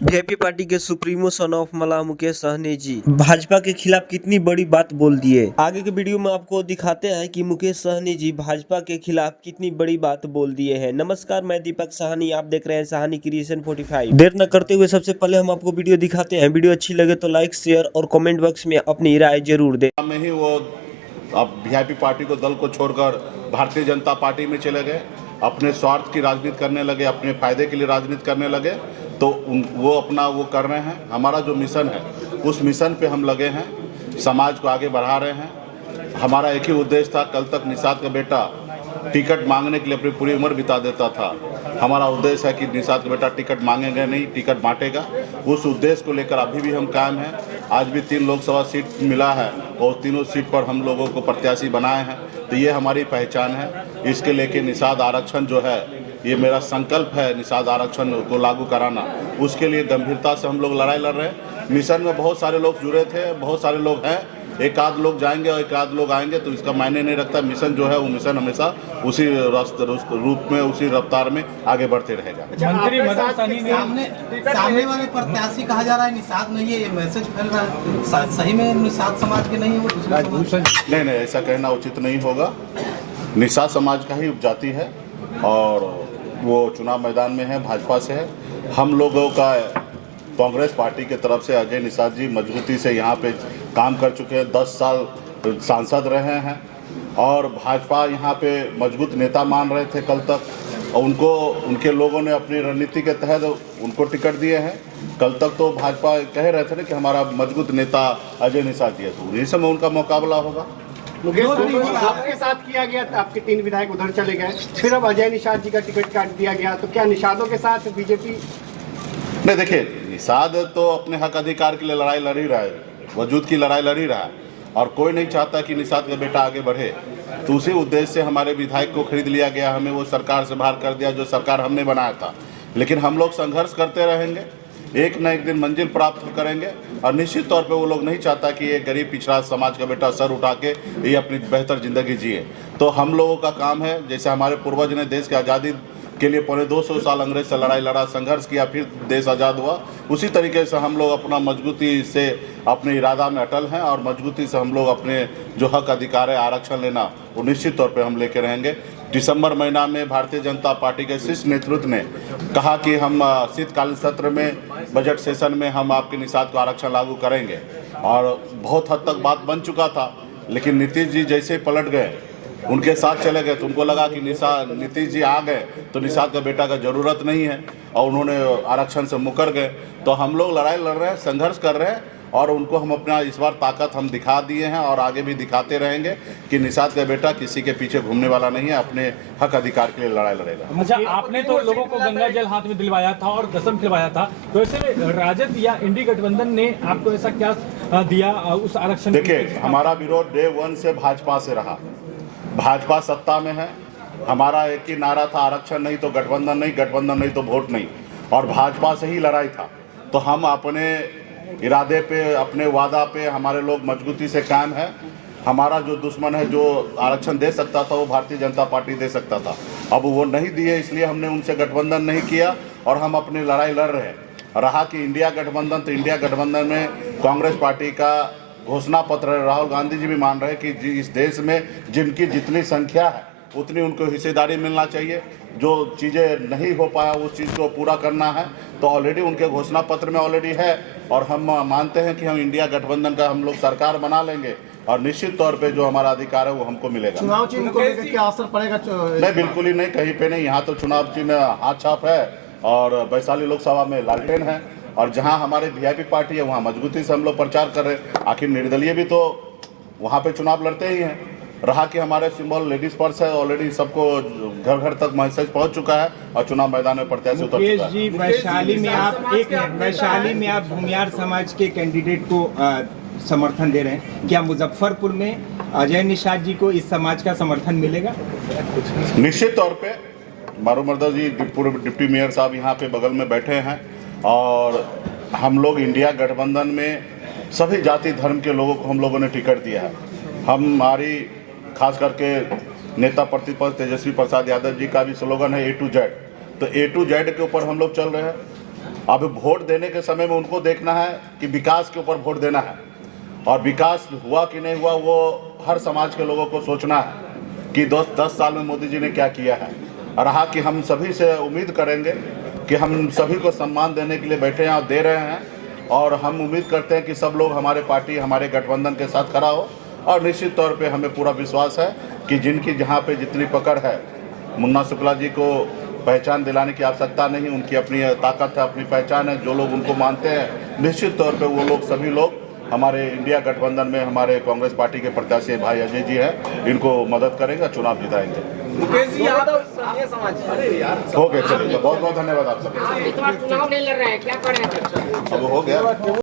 VIP party के supremo son of मल्लाह मुकेश सहनी जी भाजपा के खिलाफ कितनी बड़ी बात बोल दिए। आगे के वीडियो में आपको दिखाते हैं कि मुकेश सहनी जी भाजपा के खिलाफ कितनी बड़ी बात बोल दिए हैं। नमस्कार, मैं दीपक साहनी, आप देख रहे हैं साहनी क्रिएशन 45। देर न करते हुए सबसे पहले हम आपको वीडियो दिखाते हैं। वीडियो अच्छी लगे तो लाइक, शेयर और कमेंट बॉक्स में अपनी राय जरूर दें। में ही वो अब वीआईपी पार्टी को दल को छोड़कर भारतीय जनता पार्टी में चले गए, अपने स्वार्थ की राजनीति करने लगे, अपने फायदे के लिए राजनीति करने लगे। तो वो अपना वो कर रहे हैं। हमारा जो मिशन है उस मिशन पे हम लगे हैं, समाज को आगे बढ़ा रहे हैं। हमारा एक ही उद्देश्य था, कल तक निषाद का बेटा टिकट मांगने के लिए अपनी पूरी उम्र बिता देता था। हमारा उद्देश्य है कि निषाद का बेटा टिकट मांगेगा नहीं, टिकट बांटेगा। उस उद्देश्य को लेकर अभी भी हम कायम हैं। आज भी 3 लोकसभा सीट मिला है और तीनों सीट पर हम लोगों को प्रत्याशी बनाए हैं। तो ये हमारी पहचान है। इसके लेके निषाद आरक्षण जो है, ये मेरा संकल्प है, निषाद आरक्षण को लागू कराना। उसके लिए गंभीरता से हम लोग लड़ाई लड़ रहे हैं। मिशन में बहुत सारे लोग जुड़े थे, बहुत सारे लोग हैं। एक आध लोग जाएंगे और एक आध लोग आएंगे तो इसका मायने नहीं रखता। मिशन जो है वो मिशन हमेशा उसी रूप में, उसी रफ्तार में आगे बढ़ते रहेगा। मंत्री मदन सहनी ने सामने वाले प्रत्याशी कहा जा रहा है निषाद नहीं है, ये मैसेज फैल रहा है। सही में निषाद समाज के नहीं है, वो दूसरा नहीं, ऐसा कहना उचित नहीं होगा। निषाद समाज का ही उपजाति है और वो चुनाव मैदान में है, भाजपा से है। हम लोगों का कांग्रेस पार्टी के तरफ से अजय निषाद जी मजबूती से यहाँ पे काम कर चुके हैं, 10 साल सांसद रहे हैं और भाजपा यहाँ पे मजबूत नेता मान रहे थे कल तक। और उनके लोगों ने अपनी रणनीति के तहत उनको टिकट दिए हैं। कल तक तो भाजपा कह रहे थे ना कि हमारा मजबूत नेता अजय निषाद जी है, तो उन्हीं समय उनका मुकाबला होगा। मुकेश आपके साथ किया गया, आपके 3 विधायक उधर चले गए, फिर अब अजय निषाद जी का टिकट काट दिया गया, तो क्या निषादों के साथ बीजेपी? नहीं, देखिए, निषाद तो अपने हक अधिकार के लिए लड़ाई लड़ ही रहा है, वजूद की लड़ाई लड़ ही रहा है और कोई नहीं चाहता कि निषाद का बेटा आगे बढ़े। तो उसी उद्देश्य से हमारे विधायक को खरीद लिया गया, हमें वो सरकार से बाहर कर दिया जो सरकार हमने बनाया था। लेकिन हम लोग संघर्ष करते रहेंगे, एक न एक दिन मंजिल प्राप्त करेंगे और निश्चित तौर पे वो लोग नहीं चाहता कि ये गरीब पिछड़ा समाज का बेटा सर उठा के ये अपनी बेहतर ज़िंदगी जिए। तो हम लोगों का काम है, जैसे हमारे पूर्वज ने देश की आज़ादी के लिए पौने 200 साल अंग्रेज से लड़ाई लड़ा, संघर्ष किया, फिर देश आज़ाद हुआ। उसी तरीके से हम लोग अपना मजबूती से अपने इरादा में अटल हैं और मजबूती से हम लोग अपने जो हक अधिकार है आरक्षण लेना, वो निश्चित तौर पे हम लेके रहेंगे। दिसंबर महीना में भारतीय जनता पार्टी के शीर्ष नेतृत्व ने कहा कि हम शीतकालीन सत्र में, बजट सेशन में हम आपके निषाद को आरक्षण लागू करेंगे और बहुत हद तक बात बन चुका था। लेकिन नीतीश जी जैसे ही पलट गए, उनके साथ चले गए, तो उनको लगा कि नीतीश जी आ गए तो निषाद का बेटा का ज़रूरत नहीं है और उन्होंने आरक्षण से मुकर गए। तो हम लोग लड़ाई लड़ रहे हैं, संघर्ष कर रहे हैं और उनको हम अपना इस बार ताकत हम दिखा दिए हैं और आगे भी दिखाते रहेंगे कि निषाद का बेटा किसी के पीछे घूमने वाला नहीं है, अपने हक अधिकार के लिए लड़ाई लड़ेगा। अच्छा, आपने तो लोगों को गंगा जल हाथ में दिलवाया था और कसम खिलवाया था, तो ऐसे में राजद या इंडी गठबंधन ने आपको ऐसा क्या दिया उस आरक्षण? देखिए, हमारा विरोध डे 1 से भाजपा से रहा। भाजपा सत्ता में है, हमारा एक ही नारा था, आरक्षण नहीं तो गठबंधन नहीं, गठबंधन नहीं तो वोट नहीं, और भाजपा से ही लड़ाई था। तो हम अपने इरादे पे, अपने वादा पे हमारे लोग मजबूती से कायम है। हमारा जो दुश्मन है, जो आरक्षण दे सकता था वो भारतीय जनता पार्टी दे सकता था, अब वो नहीं दिए, इसलिए हमने उनसे गठबंधन नहीं किया और हम अपनी लड़ाई लड़ रहे हैं। रहा कि इंडिया गठबंधन, तो इंडिया गठबंधन में कांग्रेस पार्टी का घोषणा पत्र है। राहुल गांधी जी भी मान रहे हैं कि इस देश में जिनकी जितनी संख्या है उतनी उनको हिस्सेदारी मिलना चाहिए। जो चीज़ें नहीं हो पाया उस चीज़ को पूरा करना है, तो ऑलरेडी उनके घोषणा पत्र में ऑलरेडी है और हम मानते हैं कि हम इंडिया गठबंधन का हम लोग सरकार बना लेंगे और निश्चित तौर पे जो हमारा अधिकार है वो हमको मिलेगा। चुनाव चिन्ह को लेकर क्या असर पड़ेगा? नहीं, बिल्कुल ही नहीं, कहीं पे नहीं। यहाँ तो चुनाव चिन्ह हाथ छाप है और वैशाली लोकसभा में लालटेन है और जहाँ हमारे वीआईपी पार्टी है वहाँ मजबूती से हम लोग प्रचार कर रहे हैं। आखिर निर्दलीय भी तो वहाँ पे चुनाव लड़ते ही हैं। रहा कि हमारे सिंबल लेडीज पर्स है, ऑलरेडी सबको घर घर तक मैसेज पहुँच चुका है और चुनाव मैदान में प्रत्याशी उतर चुका है। जी, वैशाली में आप भूमियार समाज के कैंडिडेट को समर्थन दे रहे हैं, क्या मुजफ्फरपुर में अजय निषाद जी को इस समाज का समर्थन मिलेगा? निश्चित तौर पे मारूमर्दा जी पूर्व डिप्टी मेयर साहब यहाँ पे बगल में बैठे हैं और हम लोग इंडिया गठबंधन में सभी जाति धर्म के लोगों को हम लोगों ने टिकट दिया है। हमारी खास करके नेता प्रतिपक्ष तेजस्वी प्रसाद यादव जी का भी स्लोगन है A to Z, तो A to Z के ऊपर हम लोग चल रहे हैं अब वोट देने के समय में उनको देखना है कि विकास के ऊपर वोट देना है, और विकास हुआ कि नहीं हुआ वो हर समाज के लोगों को सोचना है कि 10 साल में मोदी जी ने क्या किया है। और रहा कि हम सभी से उम्मीद करेंगे कि हम सभी को सम्मान देने के लिए बैठे हैं और दे रहे हैं, और हम उम्मीद करते हैं कि सब लोग हमारे पार्टी हमारे गठबंधन के साथ खड़ा हो। और निश्चित तौर पे हमें पूरा विश्वास है कि जिनकी जहाँ पे जितनी पकड़ है, मुन्ना शुक्ला जी को पहचान दिलाने की आवश्यकता नहीं, उनकी अपनी ताकत है, अपनी पहचान है। जो लोग उनको मानते हैं निश्चित तौर पे वो लोग सभी लोग हमारे इंडिया गठबंधन में हमारे कांग्रेस पार्टी के प्रत्याशी भाई अजय जी हैं, इनको मदद करेंगे, चुनाव जिताएंगे। हो गया, चलिए, बहुत बहुत धन्यवाद आप सबको। चुनाव नहीं लड़ रहे हैं, क्या करें? अब हो गया।